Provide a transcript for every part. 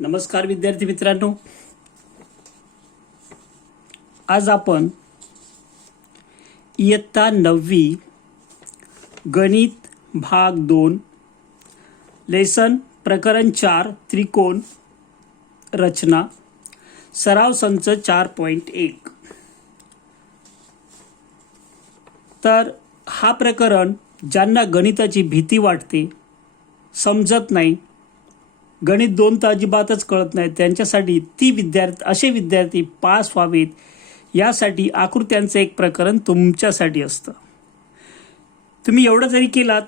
नमस्कार विद्यार्थी मित्रांनो, आज आपण इयत्ता 9वी गणित भाग 2 लेसन प्रकरण 4 त्रिकोण रचना सराव संच 4.1 तर हा प्रकरण ज्यांना गणिताची भीती वाटते, समजत नाही, गणित 2 तर अजिबातच कळत नाही, त्यांच्यासाठी असे विद्यार्थी पास व्हावेत यासाठी आकृत्यांचं एक प्रकरण तुमच्यासाठी असतं. तुम्ही एवढं जरी केलात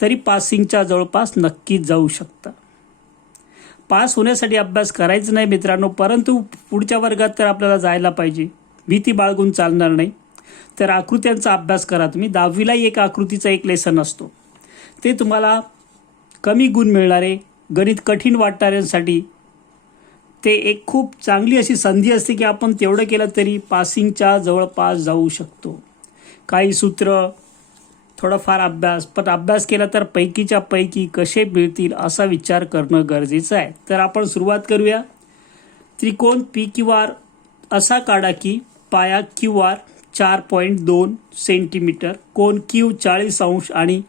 तरी पासिंगच्या जवळपास नक्कीच जाऊ शकता. पास होण्यासाठी अभ्यास करायचं नाही मित्रांनो, परंतु पुढच्या वर्गात तर आपल्याला जायला पाहिजे. भीती बाळगून चालणार नाही. तर आकृत्यांचा अभ्यास करा तुम्ही. 10वीलाही एक आकृतीचा एक लेसन असतो. ते तुम्हाला कमी गुण मिळणारे, गणित कठीण वाटणाऱ्यांसाठी ते एक खूप चांगली अशी संधी असते की आपण तेवढं केलं तरी पासिंगच्या जवळपास जाऊ शकतो. काही सूत्र, थोडाफार अभ्यास, पण अभ्यास केला तर पैकीच्या पैकी कसे मिळतील असा विचार करणं गरजेचं आहे. तर आपण सुरुवात करूया. त्रिकोण PQR असा काढा की पाया QR 4.2 सेंटीमीटर, कोन Q 40 अंश आणि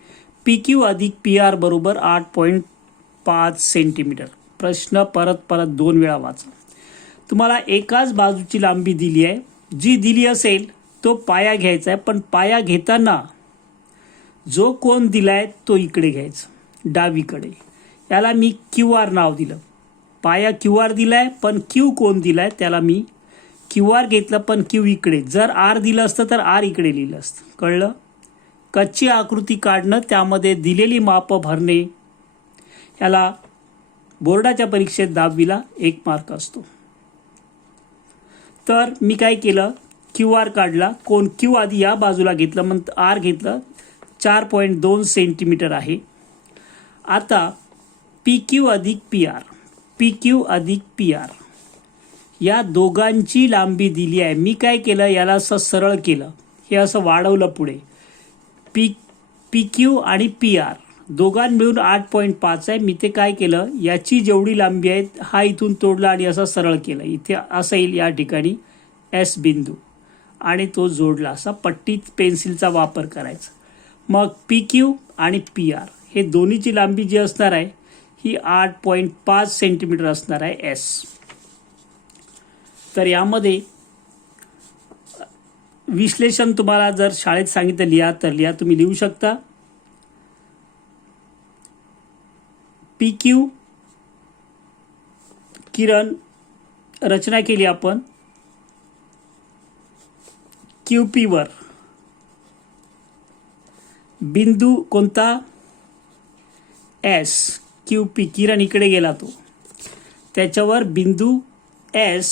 PQ अधिक PR बरोबर 8.5 सेंटीमीटर. प्रश्न परत 2 वेळा वाचा. तुम्हाला एकाच बाजूची लांबी दिली आहे. जी दिली असेल तो पाया घ्यायचा आहे, पण पाया घेताना जो कोन दिलाय तो इकडे घ्यायचा, डावीकडे. याला मी QR नाव दिलं. पाया QR दिलाय पण Q कोन दिलाय त्याला मी QR घेतलं, पण Q इकडे. जर R दिलं असतं तर R इकडे लिहिलं असतं. कळलं? कच्ची आकृती काढणं, त्यामध्ये दिलेली मापं भरणे, याला बोर्डाच्या परीक्षेत 10वीला 1 मार्क असतो. तर मी काय केलं, QR काढला, कोन Q आधी या बाजूला घेतलं, मग R घेतलं. 4.2 सेंटीमीटर आहे. आता PQ अधिक PR या दोघांची लांबी दिली आहे. मी काय केलं, याला असं सरळ केलं, हे असं वाढवलं पुढे. PQ आणि PR दोघां मिळून 8.5 आहे. मी ते काय केलं, याची जेवढी लांबी आहे हा इथून तोडला आणि असं सरळ केलं. इथे असं येईल या ठिकाणी S बिंदू आणि तो जोडला. असा पट्टीत पेन्सिलचा वापर करायचा. मग PQ आणि PR हे दोन्हीची लांबी जी असणार आहे ही 8.5 सेंटीमीटर असणार आहे S. तर यामध्ये विश्लेषण तुम्हाला जर शाळेत सांगितलं लिहा तर लिहा, तुम्ही लिहू शकता. PQ किरण रचना केली आपण. QP वर बिंदू कोणता, S. QP किरण इकडे गेला, तो त्याच्यावर बिंदू S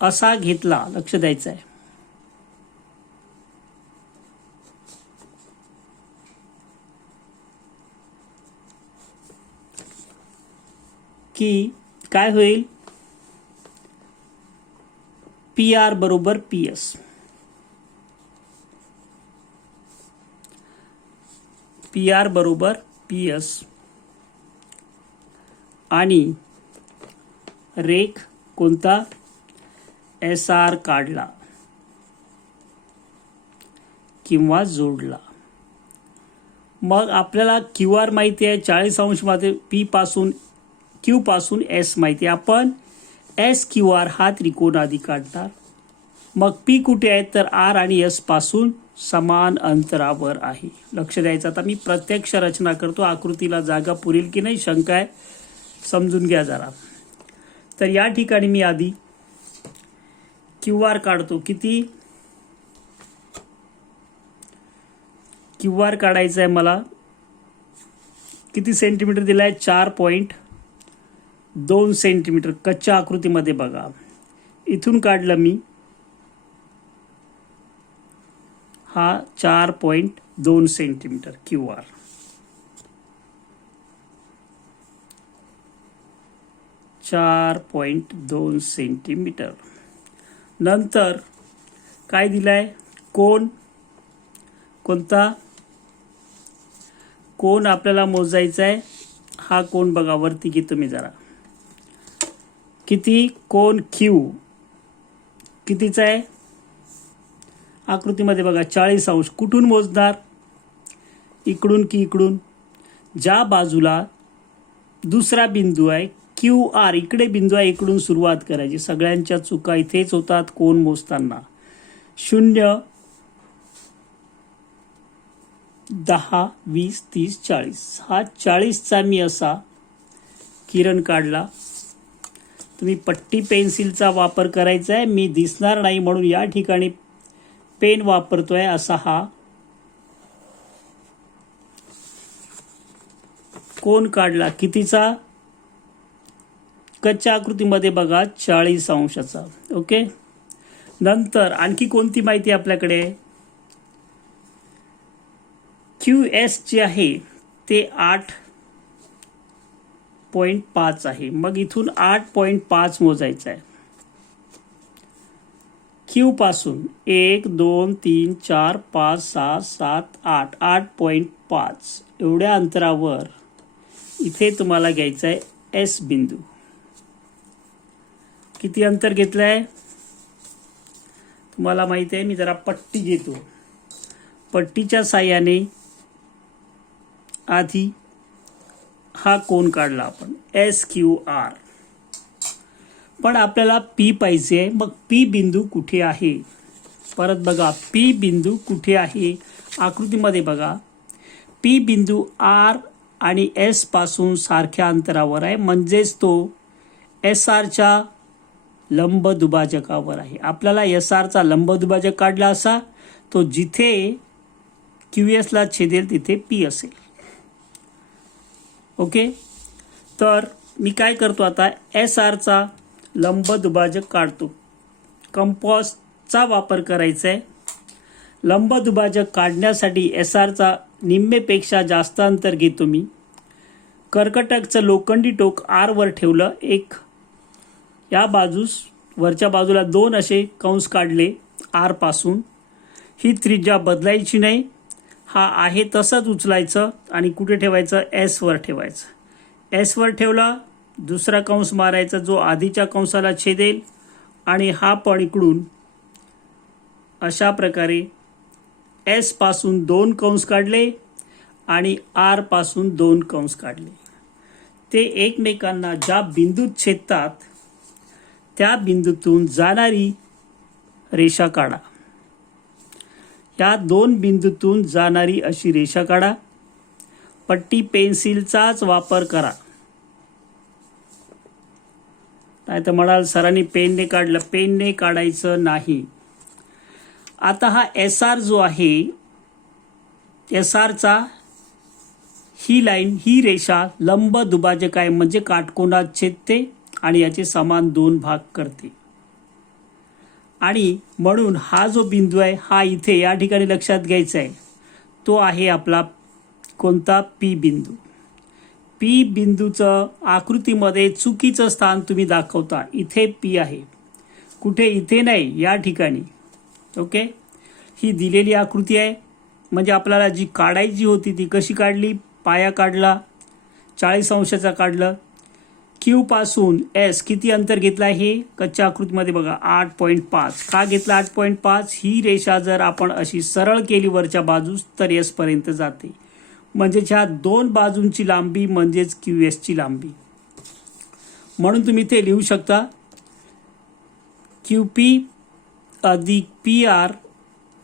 असा घेतला. लक्ष द्यायचं आहे. की काय होईल, PR बरोबर PS. PR बरोबर PS आणि रेख कोणता, SR काढला किंवा जोडला. मग आपल्याला QR माहिती आहे, 40 अंश मध्ये Q पासून S माहिती आहे. आपण SQR हा त्रिकोण आधी काढणार. मग P कुठे आहे, तर R आणि S पासून समान अंतरावर आहे. लक्ष द्यायचं. आता मी प्रत्यक्ष रचना करतो. आकृतीला जागा पुरेल की नाही शंका आहे, समजून घ्या जरा. तर या ठिकाणी मी आधी QR काढतो. किती QR काढायचं आहे मला. किती सेंटीमीटर दिलाय, 4.2 सेंटीमीटर. कच्च्या आकृतीमध्ये बघा, इथून काढलं मी, हा 4.2 सेंटीमीटर QR. सेंटीमीटर. नंतर काय दिलाय, कोन कोणता, कोन आपल्याला मोजायचा आहे. हा कोन बघा, वरती की तुम्ही जरा किती कोन क्यू कितीचा आहे आकृतीमध्ये बघा 40 अंश. कुठून मोजणार, इकडून की इकडून? ज्या बाजूला दुसरा बिंदू आहे क्यू आर, इकडे बिंदू आहे, इकडून सुरुवात करायची. सगळ्यांच्या चुका इथेच होतात कोन मोजताना. 0, 10, 20, 30, 40. हा 40चा मी असा किरण काढला. तुम्ही पट्टी पेन्सिलचा वापर करायचा आहे, मी दिसणार नाही म्हणून या ठिकाणी पेन वापरतोय. असा हा कोन काढला. कितीचा? कच्च्या आकृतीमध्ये बघा 40 अंशाचा. ओके. नंतर आणखी कोणती माहिती आपल्याकडे? QS जे आहे ते 8.5 आहे. मग इथून 8.5 मोजायचं आहे. क्यू पासून 1 2 3 4 5 6 7 8 8.5 एवढ्या अंतरावर इथे तुम्हाला घ्यायचं आहे एस बिंदू. किती अंतर घेतलं आहे तुम्हाला माहिती आहे. मी जरा पट्टी घेतो. पट्टीच्या साह्याने आधी हा कोन काढला आपण SQR. पण आपल्याला P पाहिजे. मग P बिंदू कुठे आहे? परत बघा P बिंदू कुठे आहे आकृतीमध्ये बघा. P बिंदू R आणि S पासून सारख्या अंतरावर आहे, म्हणजेच तो SRच्या लंब दुभाजकावर आहे. आपल्याला SRचा लंब दुभाजक काढला असा तो जिथे QSला छेदेल तिथे P असेल. ओके. तर मी काय करतो आता, SRचा लंब दुभाजक काढतो. कंपासचा वापर करायचा आहे. लंब दुभाजक काढण्यासाठी SRचा निम्मेपेक्षा जास्त अंतर घेतो मी. कर्कटकचं लोखंडी टोक R वर ठेवलं. एक या बाजूस वरच्या बाजूला 2 असे कंस काढले R पासून. ही त्रिज्या बदलायची नाही. हा आहे तसंच उचलायचं आणि कुठे ठेवायचं? S वर ठेवायचं. S वर ठेवला. दुसरा कंस मारायचा जो आधीच्या कंसाला छेदेल आणि हा पण इकडून अशा प्रकारे S पासून 2 कंस काढले आणि R पासून 2 कंस काढले. ते एकमेकांना ज्या बिंदूत छेदतात त्या बिंदूतून जाणारी रेषा काढा. या 2 बिंदूतून जाणारी अशी रेषा काढा. पट्टी पेन्सिलचाच वापर करा. नाही तर म्हणाल सरांनी पेनने काढलं. पेनने काढायचं नाही. आता हा SR जो आहे, SRचा ही लाईन, ही रेषा लंब दुभाजक आहे, म्हणजे काटकोनात छेदते आणि याचे समान 2 भाग करते. आणि म्हणून हा जो बिंदू आहे हा इथे या ठिकाणी लक्षात घ्यायचा आहे. तो आहे आपला कोणता? P बिंदू. P बिंदूचं आकृतीमध्ये चुकीचं स्थान तुम्ही दाखवता. इथे P आहे, कुठे? इथे नाही, या ठिकाणी. ओके. ही दिलेली आकृती आहे. म्हणजे आपल्याला जी काढायची होती ती कशी काढली? पाया काढला, 40 अंशाचा काढलं. Q पासून S किती अंतर घेतलं आहे कच्च्या आकृतीमध्ये बघा? 8.5. का घेतला 8.5? ही रेषा जर आपण अशी सरळ केली वरच्या बाजूस तर S पर्यंत जाते. म्हणजेच ह्या 2 बाजूंची लांबी म्हणजेच QSची लांबी. म्हणून तुम्ही ते लिहू शकता QP अधिक PR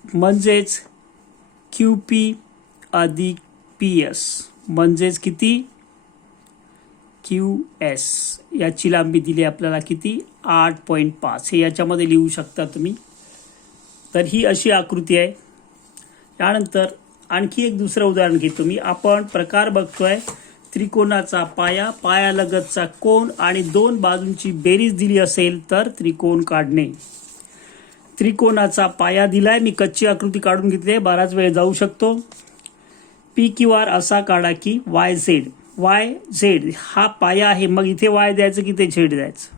म्हणजेच QP अधिक PS म्हणजेच किती? QS. याची लांबी दिली आपल्याला किती? 8.5. हे याच्यामध्ये लिहू शकता तुम्ही. तर ही अशी आकृती आहे. त्यानंतर आणखी एक दुसरं उदाहरण घेतो मी. आपण प्रकार बघतोय त्रिकोणाचा पाया, पायालगतचा कोन आणि 2 बाजूंची बेरीज दिली असेल तर त्रिकोण काढणे. त्रिकोणाचा पाया दिलाय. मी कच्ची आकृती काढून घेतली आहे, बराच वेळ जाऊ शकतो. PQR असा काढा की YZ हा पाया आहे. मग इथे Y द्यायचं की ते Z द्यायचं?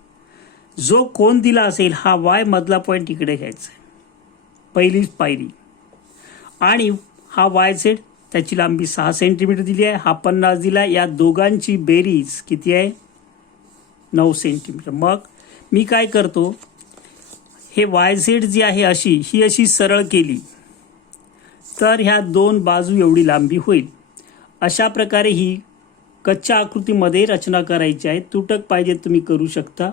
जो कोन दिला असेल हा Y मधला पॉईंट इकडे घ्यायचा, पहिलीच पायरी. आणि हा YZ, त्याची लांबी 6 सेंटीमीटर दिली आहे, हा 50 दिला. या दोघांची बेरीज किती आहे? 9 सेंटीमीटर. मग मी काय करतो, हे वाय झेड जी आहे ही अशी सरळ केली तर ह्या दोन बाजू एवढी लांबी होईल. अशा प्रकारे ही कच्च्या आकृतीमध्ये रचना करायची आहे. तुटक पाहिजे तुम्ही करू शकता.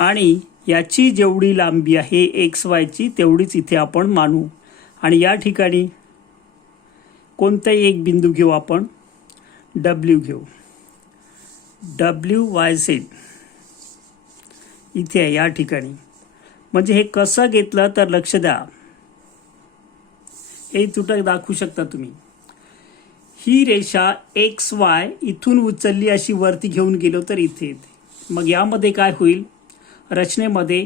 आणि याची जेवढी लांबी आहे एक्स वायची तेवढीच इथे आपण मानू. आणि या ठिकाणी कोणताही एक बिंदू घेऊ आपण, डब्ल्यू घेऊ. डब्ल्यू वाय झेड इथे आहे या ठिकाणी. म्हणजे हे कसं घेतलं तर लक्ष द्या, हे तुटक दाखवू शकता तुम्ही. ही रेषा एक्स वाय इथून उचलली अशी वरती घेऊन गेलो तर इथे येते. मग यामध्ये काय होईल, रचनेमध्ये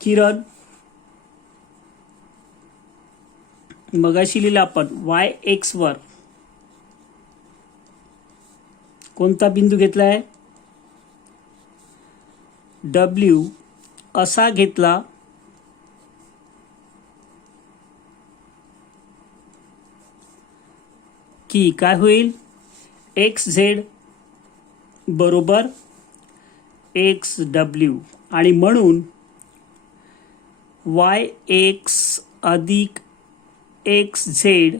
किरण मगाशी लिहिलं आपण वाय एक्स वर कोणता बिंदू घेतला आहे, डब्ल्यू असा घेतला की काय होईल, एक्स झेड बरोबर एक्स डब्ल्यू. आणि म्हणून वाय एक्स अधिक एक्स झेड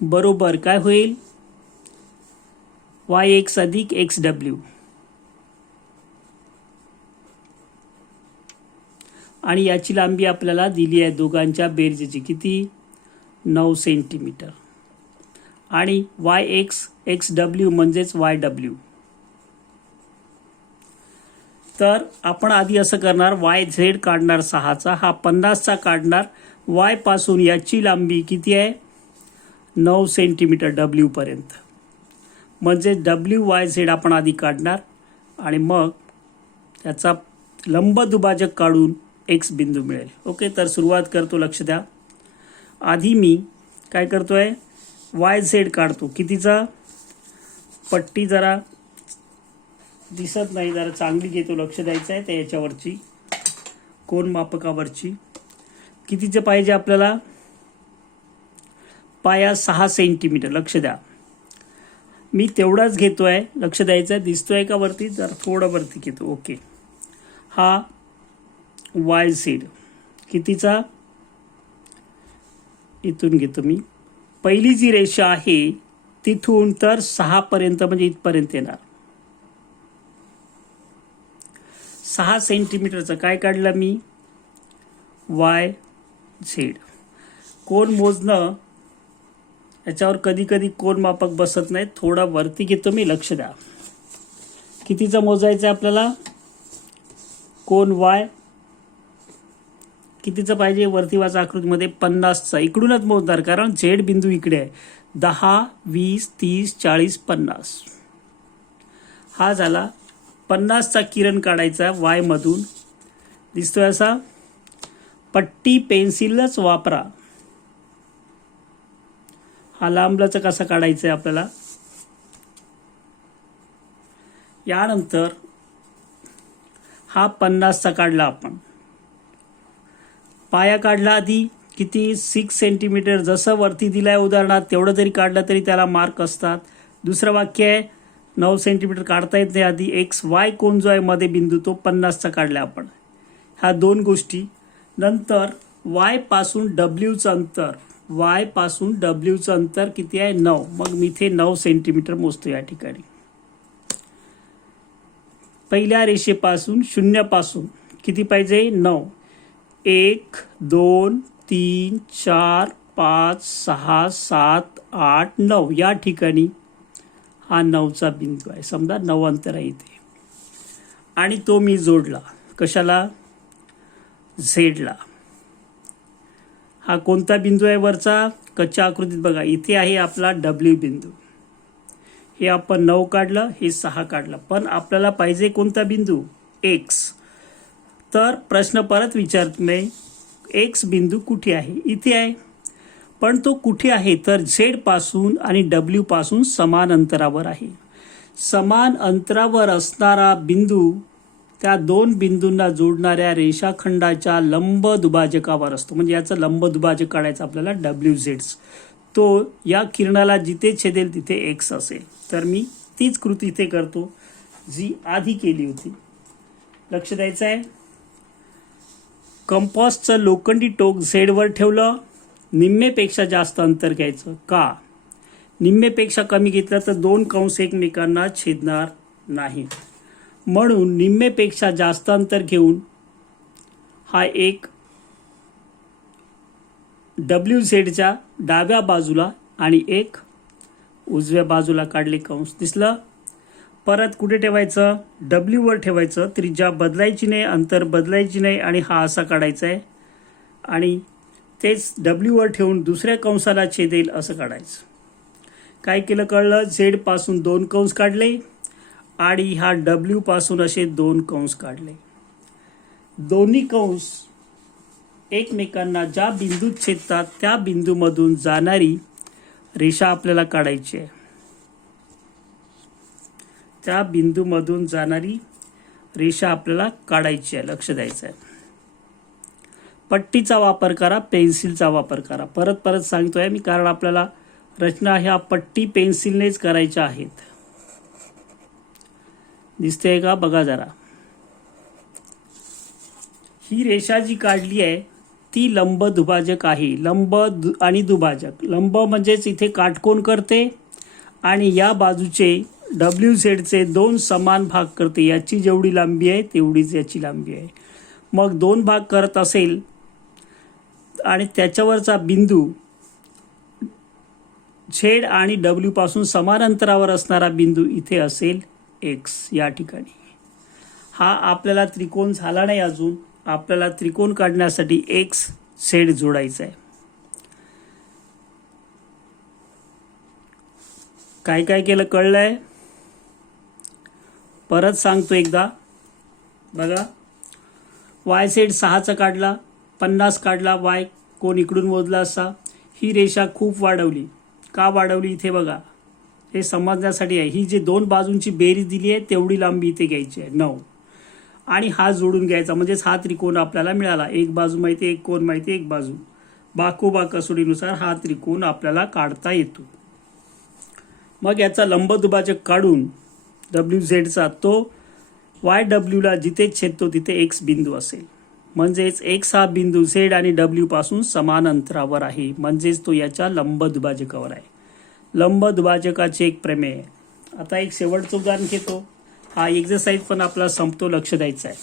बरोबर काय होईल, वाय एक्स अधिक एक्स डब्ल्यू. आणि याची लांबी आपल्याला दिली आहे दोघांच्या बेरजेची, किती, 9 सेंटीमीटर. आणि वाय एक्स एक्स डब्ल्यू म्हणजेच वाय डब्ल्यू. तर आपण आधी असं करणार, वाय झेड काढणार 6चा, हा 50चा काढणार. वाय पासून याची लांबी किती आहे, 9 सेंटीमीटर डब्ल्यू पर्यंत. म्हणजे डब्ल्यू वाय झेड आपण आधी काढणार आणि मग त्याचा लंब दुभाजक काढून एक्स बिंदू मिळेल. ओके, तर सुरुवात करतो, लक्ष द्या. आधी मी काय करतोय, वाय झेड काढतो. कितीचा, पट्टी जरा दिसत नाही, जरा चांगली घेतो, लक्ष द्यायचं आहे त्या याच्यावरची कोन मापकावरची. कितीचं पाहिजे आपल्याला, पाया 6 सेंटीमीटर. लक्ष द्या, मी तेवढाच घेतोय, लक्ष द्यायचं आहे. दिसतोय का वरती, जरा थोडं वरती घेतो. ओके, हा वाय झेड कितीचा, इथून घेतो मी. पहिली जी रेषा आहे तिथून तर 6 पर्यंत म्हणजे इथपर्यंत येणार. 6 सेंटीमीटरचं काय काढलं मी, वाय झेड. कोण मोजणं याच्यावर कधी कधी कोण मापक बसत नाही, थोडा वरती घेतो मी. लक्ष द्या, कितीचं मोजायचं आहे आपल्याला, कोण वाय कितीचं पाहिजे, वरती वाचा आकृतीमध्ये 50चा. इकडूनच मोजणार कारण झेड बिंदू इकडे आहे. 10, 20, 30, 40, 50. हा झाला 50चा किरण काढायचा वाय मधून. दिसतोय असा, पट्टी पेन्सिलच वापरा. हा लांबलाचा कसा काढायचा आहे आपल्याला. यानंतर हा 50चा काढला आपण, पाया काढला आधी किती, 6 सेंटीमीटर. जसं वरती दिलाय उदाहरणात तेवढं जरी काढलं तरी त्याला मार्क असतात. दुसरं वाक्य आहे 9 सेंटीमीटर काढता येत नाही आधी. एक्स वाय कोण जो आहे मध्ये बिंदू तो 50चा काढला आपण. ह्या दोन गोष्टी. नंतर वाय पासून डब्ल्यूचं अंतर, वाय पासून डब्ल्यूचं अंतर किती आहे, 9. मग मी इथे 9 सेंटीमीटर मोजतो या ठिकाणी. पहिल्या रेषेपासून शून्यापासून किती पाहिजे, 9. 1, 2, 3, 4, 5, 6, 7, 8, 9 या ठिकाणी हा 9चा बिंदू आहे. समजा 9 अंतर आहे इथे. आणि तो मी जोडला कशाला, झेडला. हा कोणता बिंदू आहे वरचा, कच्च्या आकृतीत बघा इथे आहे आपला डब्ल्यू बिंदू. हे आपण 9 काढलं, हे 6 काढलं. पण आपल्याला पाहिजे कोणता बिंदू, एक्स. तर प्रश्न परत विचारत नाही, एक्स बिंदू कुठे आहे, इथे आहे. पण तो कुठे आहे तर झेड पासून आणि डब्ल्यू पासून समान अंतरावर आहे. समान अंतरावर असणारा बिंदू त्या दोन बिंदूंना जोडणाऱ्या रेषाखंडाच्या लंब दुभाजकावर असतो. म्हणजे याचं लंब दुभाजक काढायचं आपल्याला, डब्ल्यू झेड. तो या किरणाला जिथे छेदेल तिथे एक्स असेल. तर मी तीच कृती इथे करतो जी आधी केली होती. लक्ष द्यायचं आहे. कंपासचं लोखंडी टोक झेडवर ठेवलं. निम्मेपेक्षा जास्त अंतर घ्यायचं. का? निम्मेपेक्षा कमी घेतलं तर दोन कंस एकमेकांना छेदणार नाही. म्हणून निम्मेपेक्षा जास्त अंतर घेऊन हा एक WZच्या डाव्या बाजूला आणि एक उजव्या बाजूला काढले कंस. दिसलं? परत कुठे ठेवायचं? W वर ठेवायचं. त्रिज्या बदलायची नाही, अंतर बदलायची नाही आणि हा असा काढायचा आहे. आणि तेच W वर ठेवून दुसऱ्या कंसाला छेदेल असं काढायचं. काय केलं कळलं? Z पासून दोन कंस काढले आणि हा W पासून असे दोन कंस काढले. दोन्ही कंस एकमेकांना ज्या बिंदूत छेदतात त्या बिंदूमधून जाणारी रेषा आपल्याला काढायची आहे. त्या बिंदूमधून जाणारी रेषा आपल्याला काढायची आहे. लक्ष द्यायचं आहे. पट्टीचा वापर करा, पेन्सिलचा वापर करा. परत परत सांगतोय मी, कारण आपल्याला रचना ह्या पट्टी पेन्सिलनेच करायच्या आहेत. दिसते का? बघा जरा. ही रेषा जी काढली आहे ती लंब दुभाजक आहे. लंब आणि दुभाजक. लंब म्हणजेच इथे काटकोन करते आणि या बाजूचे WZचे दोन समान भाग करते. याची जेवढी लांबी आहे तेवढीच याची लांबी आहे. मग दोन भाग करत असेल आणि त्याच्यावरचा बिंदू Z आणि W पासून समान अंतरावर असणारा बिंदू इथे असेल X या ठिकाणी. हा आपल्याला त्रिकोण झाला नाही अजून. आपल्याला त्रिकोण काढण्यासाठी XZ जोडायचा आहे. काय काय केलं कळलंय? परत सांगतो एकदा. बघा, YZ 6चा काढला, 50 काढला. Y कोण इकडून मोजला असा. ही रेषा खूप वाढवली. का वाढवली? इथे बघा, हे समजण्यासाठी आहे. ही जी दोन बाजूंची बेरीज दिली आहे तेवढी लांबी इथे घ्यायची आहे 9 आणि हा जोडून घ्यायचा. म्हणजेच हा त्रिकोण आपल्याला मिळाला. एक बाजू माहिती आहे, एक कोण माहिती आहे, एक बाजू. बाकोबा कसोटीनुसार हा त्रिकोण आपल्याला काढता येतो. मग याचा लंब दुभाजक काढून WZचा तो YWला जिथे छेदतो तिथे X बिंदू असेल. म्हणजेच X हा बिंदू Z आणि W पासून समान अंतरावर आहे. म्हणजेच तो याच्या लंब दुभाजकावर आहे. लंब दुभाजकाचे एक प्रमेय आहे. आता एक शेवटचं उदाहरण घेतो. हा एक्सरसाइज पण आपला संपतो. लक्ष द्यायचं आहे.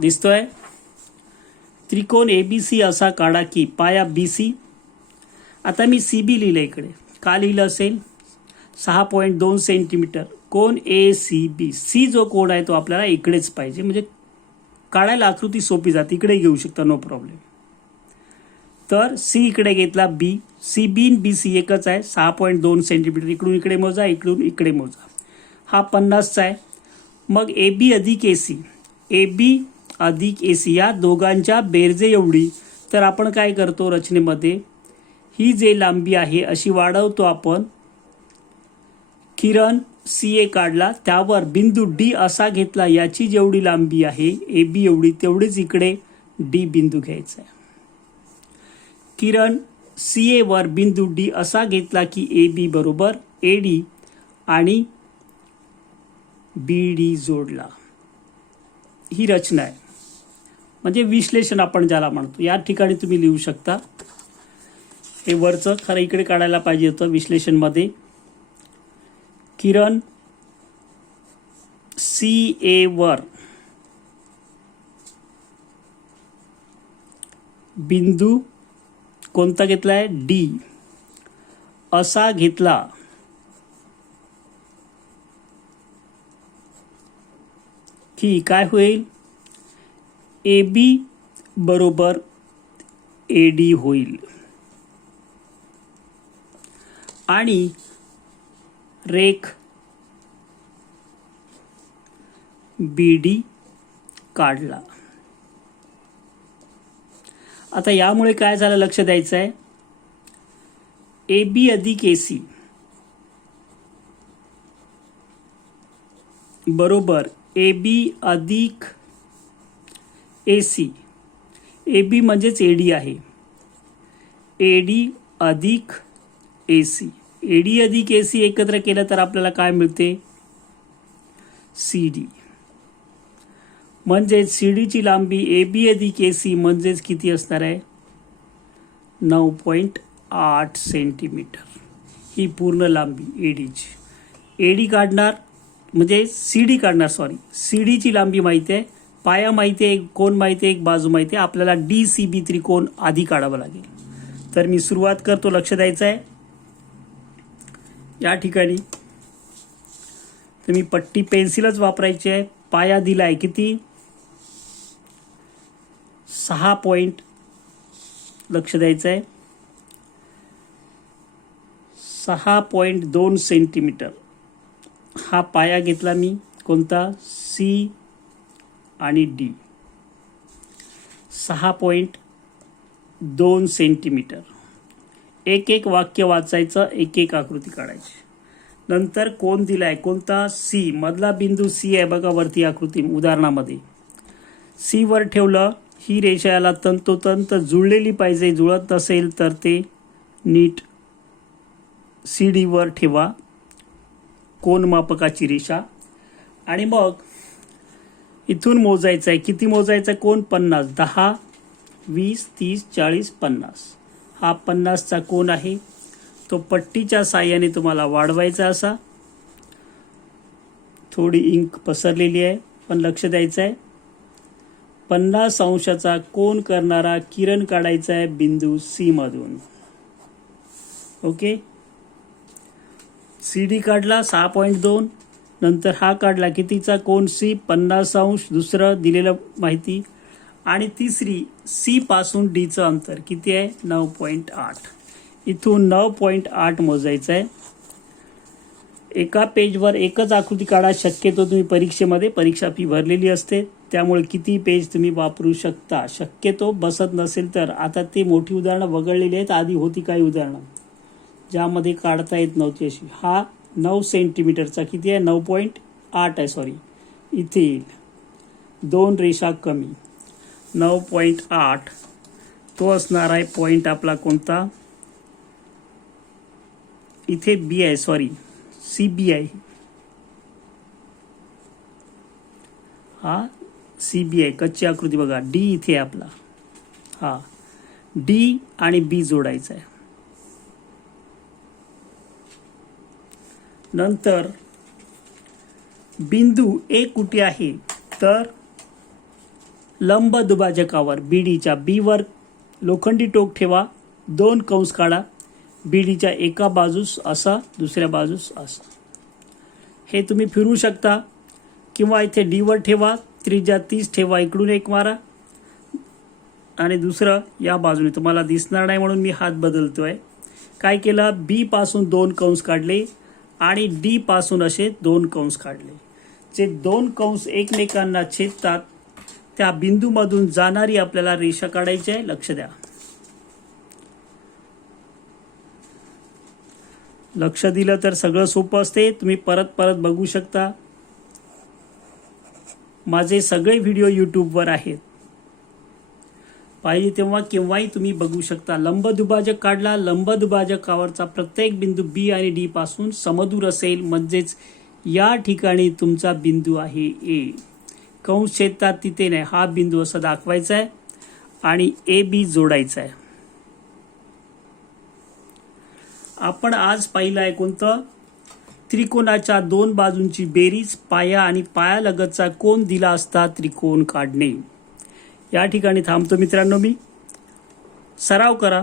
दिसतोय? त्रिकोण ABC असा काढा की पाया BC. आता मी CB लिहिलं इकडे. का लिहिलं असेल? 6.2 सेंटीमीटर. कोण ACB. C जो कोण आहे तो आपल्याला इकडेच पाहिजे. म्हणजे काढायला आकृती सोपी जाते. इकडे घेऊ शकता, नो प्रॉब्लेम. तर C इकडे घेतला. B. CB आणि BC एकच आहे. 6.2 सेंटीमीटर. इकडून इकडे मोजा, इकडून इकडे मोजा. हा 50चा आहे. मग AB अधिक AC. AB अधिक AC या दोघांच्या बेरजे एवढी. तर आपण काय करतो रचनेमध्ये, ही जे लांबी आहे अशी वाढवतो आपण. किरण CA काढला, त्यावर बिंदू D असा घेतला. याची जेवढी लांबी आहे AB एवढी, तेवढीच इकडे D बिंदू घ्यायचा आहे. किरण CA वर बिंदू D असा घेतला की AB बरोबर AD आणि BD जोडला. ही रचना आहे. म्हणजे विश्लेषण आपण ज्याला म्हणतो. या ठिकाणी तुम्ही लिहू शकता. हे वरचं खरं इकडे काढायला पाहिजे होतं विश्लेषणमध्ये. किरण CA वर बिंदू कोणता घेतलाय? D असा घेतला की काय होईल? AB बरोबर AD होईल आणि रेख BD काढला. आता यामुळे काय झालं लक्ष द्यायचं आहे. AB अधिक AC बरोबर AB अधिक AC. AB म्हणजेच AD आहे. AD अधिक AC. AD अधिक AC एकत्र केलं तर आपल्याला काय मिळते? CD. म्हणजेच CD ची लांबी AB अधिक AC म्हणजेच किती असणार आहे? 9.8 सेंटीमीटर. ही पूर्ण लांबी ADची. AD काढणार म्हणजे CD काढणार, CD ची लांबी माहिती आहे, पाया माहिती आहे, कोण माहिती आहे, एक बाजू माहिती आहे. आपल्याला DCB त्रिकोण आधी काढावा लागेल. तर मी सुरुवात करतो, लक्ष द्यायचं आहे. या ठिकाणी तुम्ही पट्टी पेन्सिलच वापरायची आहे. पाया दिला आहे किती? 6 पॉईंट, लक्ष द्यायचं आहे, 6.2 सेंटीमीटर. हा पाया घेतला मी, कोणता? C आणि D. 6.2 सेंटीमीटर. एक एक वाक्य वाचायचं, एक एक आकृती काढायची. नंतर कोण दिला आहे? कोणता? C. मधला बिंदू C आहे बघा वरती आकृती उदाहरणामध्ये. C वर ठेवलं. ही रेषा याला तंतोतंत जुळलेली पाहिजे. जुळत नसेल तर ते नीट CD वर ठेवा कोण मापकाची रेषा. आणि मग इथून मोजायचं आहे. किती मोजायचं आहे? कोण? 50. 10, 20, 30, 40, 50. हा 50चा कोण आहे. तो पट्टीच्या साहाय्याने तुम्हाला वाढवायचा. असा थोडी इंक पसरलेली आहे पण लक्ष द्यायचं आहे. 50 अंशाचा कोण करणारा किरण काढायचा आहे बिंदू C मधून. ओके. CD काढला 6.2. नंतर हा काढला कितीचा? कोण? C. 50 अंश. दुसरं दिलेलं माहिती. आणि तिसरी C पासून Dचं अंतर किती आहे? 9.8. इथून 9.8 मोजायचं आहे. एका पेजवर एकच आकृती काढा. शक्यतो तुम्ही परीक्षेमध्ये, परीक्षा फी भरलेली असते त्यामुळे किती पेज तुम्ही वापरू शकता. शक्यतो बसत नसेल तर. आता ते मोठी उदाहरणं वगळलेली आहेत. आधी होती काही उदाहरणं ज्यामध्ये काढता येत नव्हती अशी. हा 9 सेंटीमीटरचा किती आहे? 9.8 आहे. इथे येईल 2 रेषा कमी. 9.8 तो असणार आहे पॉईंट आपला कोणता? इथे B आहे, CB आहे. हा CB आहे. कच्ची आकृती बघा. D इथे आहे आपला. हा D आणि B जोडायचा आहे. नंतर बिंदू A कुठे आहे? तर लंब दुभाजकावर BDच्या B वर लोखंडी टोक ठेवा. 2 कंस काढा. BDच्या एका बाजूस असा, दुसऱ्या बाजूस असा. हे तुम्ही फिरवू शकता किंवा इथे D वर ठेवा. त्रिज्या 30 ठेवा. इकडून एक मारा आणि दुसरं या बाजूने. तुम्हाला दिसणार नाही म्हणून मी हात बदलतोय. काय केलं? B पासून 2 कंस काढले आणि D पासून असे 2 कंस काढले. जे 2 कंस एकमेकांना छेदतात त्या बिंदूमधून जाणारी आपल्याला रेषा काढायची आहे. लक्ष द्या. लक्ष दिलं तर सगळं सोपं असते. तुम्ही परत परत बघू शकता. माझे सगळे व्हिडिओ यूट्यूबवर आहेत. पाहिजे तेव्हा केव्हाही तुम्ही बघू शकता. लंब दुभाजक काढला. लंब दुभाजकावरचा प्रत्येक बिंदू B आणि D पासून समदूर असेल म्हणजेच या ठिकाणी तुमचा बिंदू आहे A. कंस छेदतात तिथे नाही. हा बिंदू असा दाखवायचा आहे आणि AB जोडायचा आहे. आपण आज पाहिलं आहे कोणतं? त्रिकोणाच्या 2 बाजूंची बेरीज. पाया आणि पायालगतचा कोन दिला असता त्रिकोण काढणे. या ठिकाणी थांबतो मित्रांनो. मी सराव करा.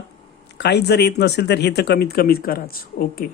काही जर येत नसेल तर हे तर कमीत कमीत कराच. ओके.